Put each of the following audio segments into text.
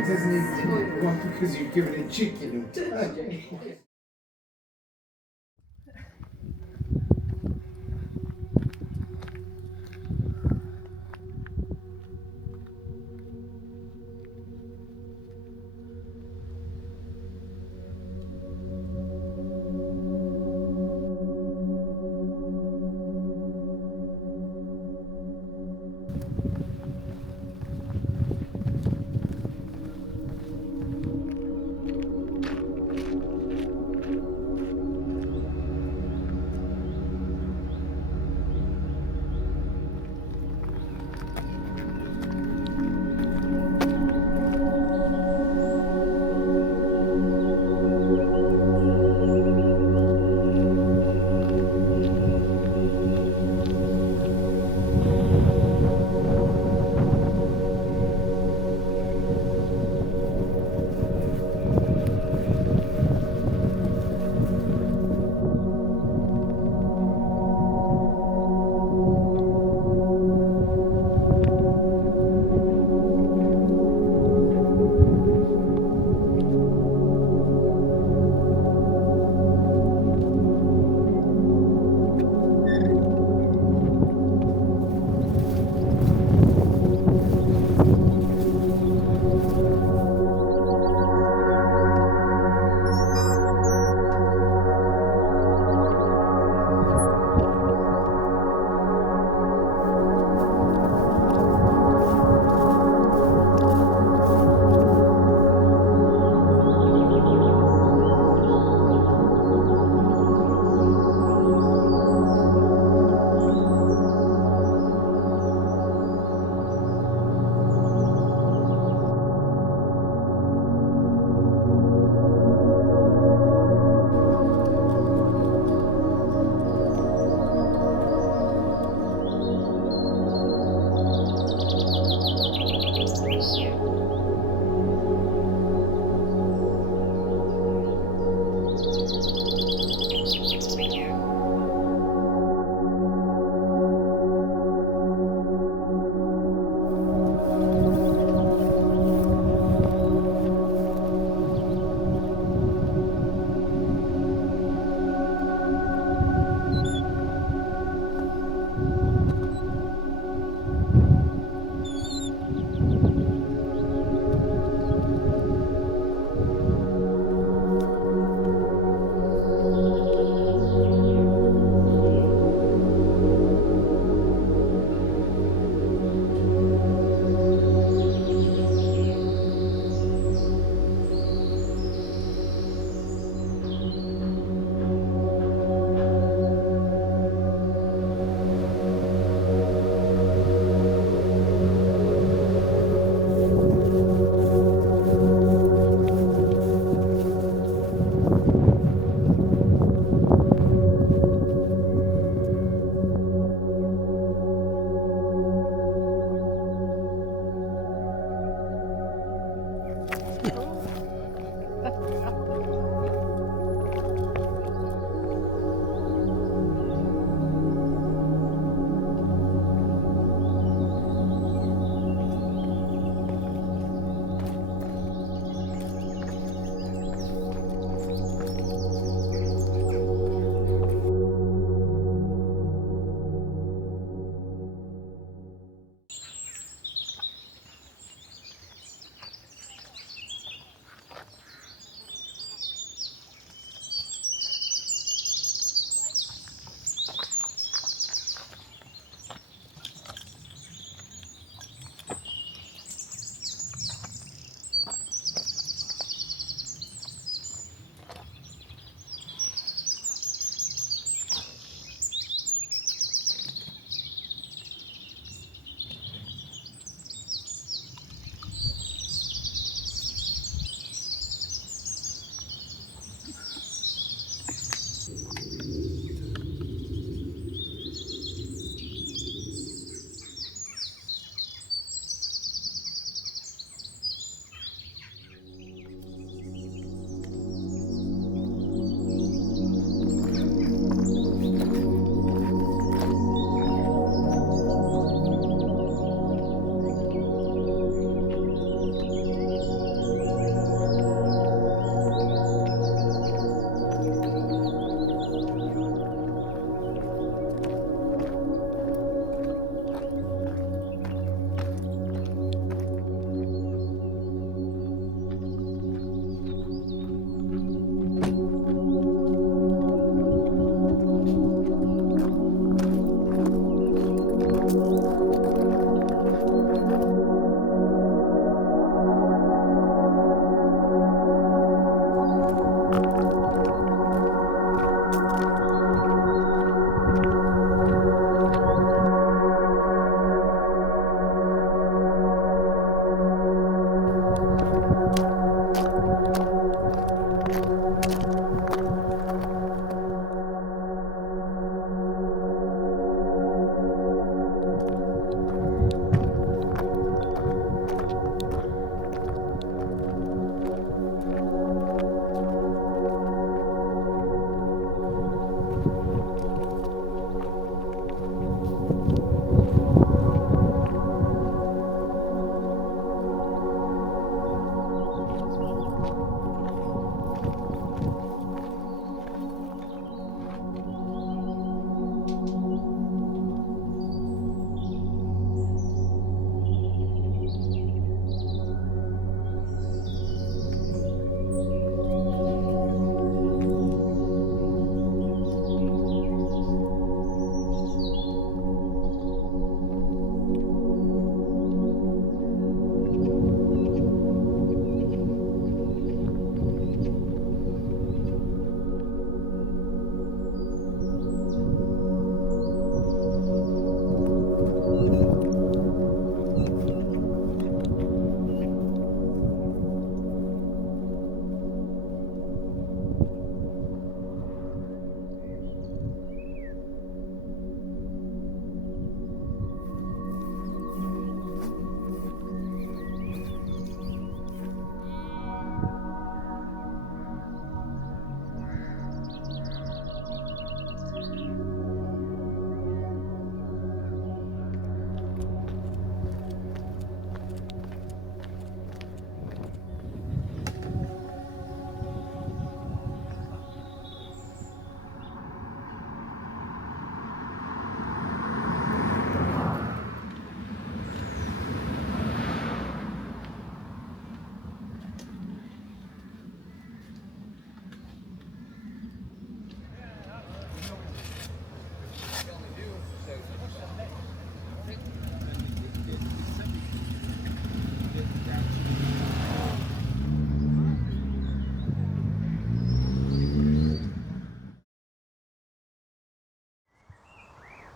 It doesn't need to be one because you've given it chicken. Okay.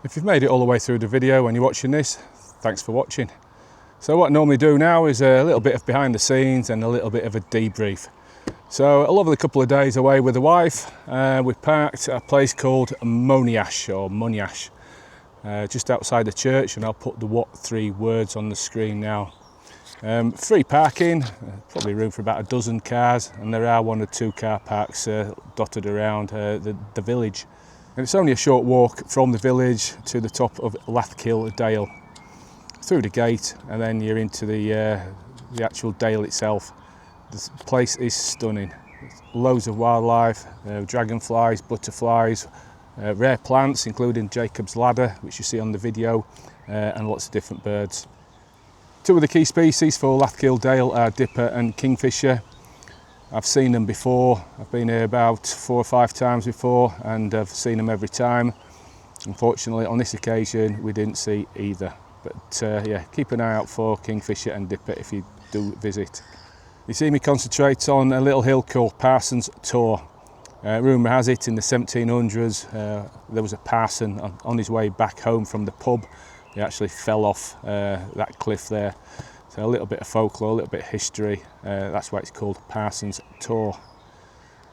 If you've made it all the way through the video and you're watching this, thanks for watching. So what I normally do now is a little bit of behind the scenes and a little bit of a debrief. So a lovely couple of days away with the wife. We parked at a place called Monyash, just outside the church, and I'll put the what 3 words on the screen now. Free parking, probably room for about a dozen cars, and there are 1 or 2 car parks dotted around the village. And it's only a short walk from the village to the top of Lathkill Dale, through the gate, and then you're into the actual dale itself. This place is stunning. There's loads of wildlife, dragonflies, butterflies, rare plants including Jacob's ladder, which you see on the video, and lots of different birds. 2 of the key species for Lathkill Dale are dipper and kingfisher. I've seen them before. I've been here about 4 or 5 times before, and I've seen them every time. Unfortunately, on this occasion, we didn't see either. But yeah, keep an eye out for kingfisher and dipper if you do visit. You see me concentrate on a little hill called Parson's Tor. Rumour has it in the 1700s there was a parson on his way back home from the pub. He actually fell off that cliff there. So a little bit of folklore, a little bit of history. That's why it's called Parson's Tor.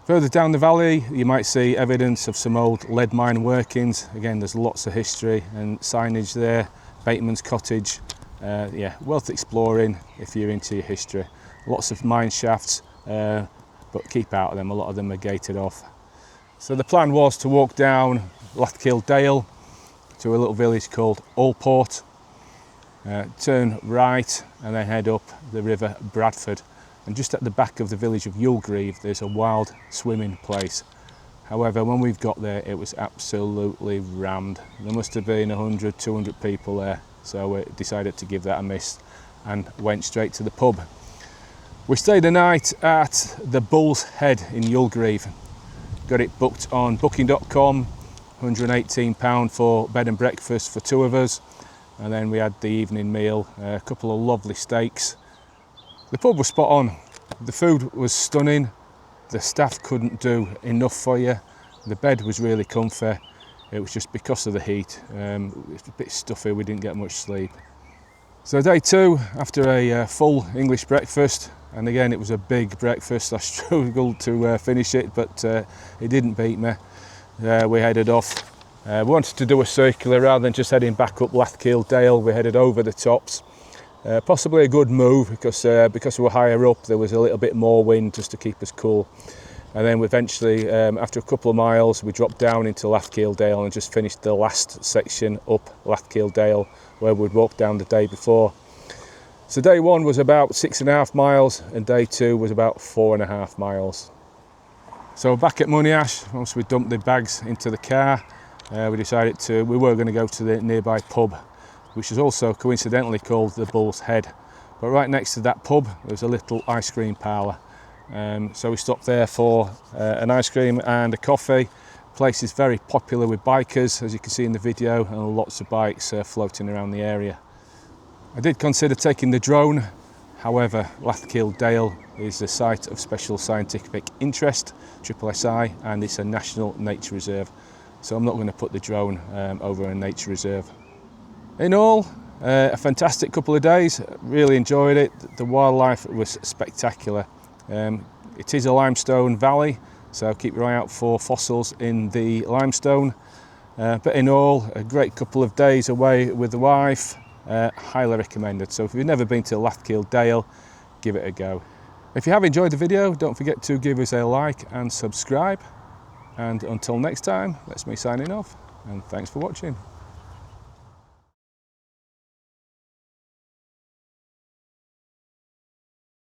Further down the valley, you might see evidence of some old lead mine workings. Again, there's lots of history and signage there. Bateman's Cottage. Yeah, worth exploring if you're into your history. Lots of mine shafts, but keep out of them. A lot of them are gated off. So the plan was to walk down Lathkill Dale to a little village called Orchid, turn right and then head up the river Bradford. And just at the back of the village of Youlgreave, there's a wild swimming place. However, when we've got there, it was absolutely rammed. There must have been 100, 200 people there. So we decided to give that a miss and went straight to the pub. We stayed the night at the Bull's Head in Youlgreave. Got it booked on booking.com, £118 for bed and breakfast for 2 of us. And then we had the evening meal, a couple of lovely steaks. The pub was spot on. The food was stunning. The staff couldn't do enough for you. The bed was really comfy. It was just because of the heat. It was a bit stuffy, we didn't get much sleep. So day 2, after a full English breakfast, and again it was a big breakfast, I struggled to finish it, but it didn't beat me. We headed off. We wanted to do a circular rather than just heading back up Lathkill Dale. We headed over the tops. Possibly a good move because we were higher up, there was a little bit more wind just to keep us cool. And then we eventually, after a couple of miles, we dropped down into Lathkill Dale and just finished the last section up Lathkill Dale where we'd walked down the day before. So day 1 was about 6.5 miles and day 2 was about 4.5 miles. So back at Monyash, once we dumped the bags into the car, we decided we were going to go to the nearby pub, which is also coincidentally called the Bull's Head. But right next to that pub, there's a little ice cream parlour. So we stopped there for an ice cream and a coffee. The place is very popular with bikers, as you can see in the video, and lots of bikes floating around the area. I did consider taking the drone. However, Lathkill Dale is a site of special scientific interest, SSI, and it's a national nature reserve. So I'm not going to put the drone over a nature reserve. In all, a fantastic couple of days. Really enjoyed it. The wildlife was spectacular. It is a limestone valley, so keep your eye out for fossils in the limestone. But in all, a great couple of days away with the wife. Highly recommended. So if you've never been to Lathkill Dale, give it a go. If you have enjoyed the video, don't forget to give us a like and subscribe. And until next time, that's me signing off, and thanks for watching.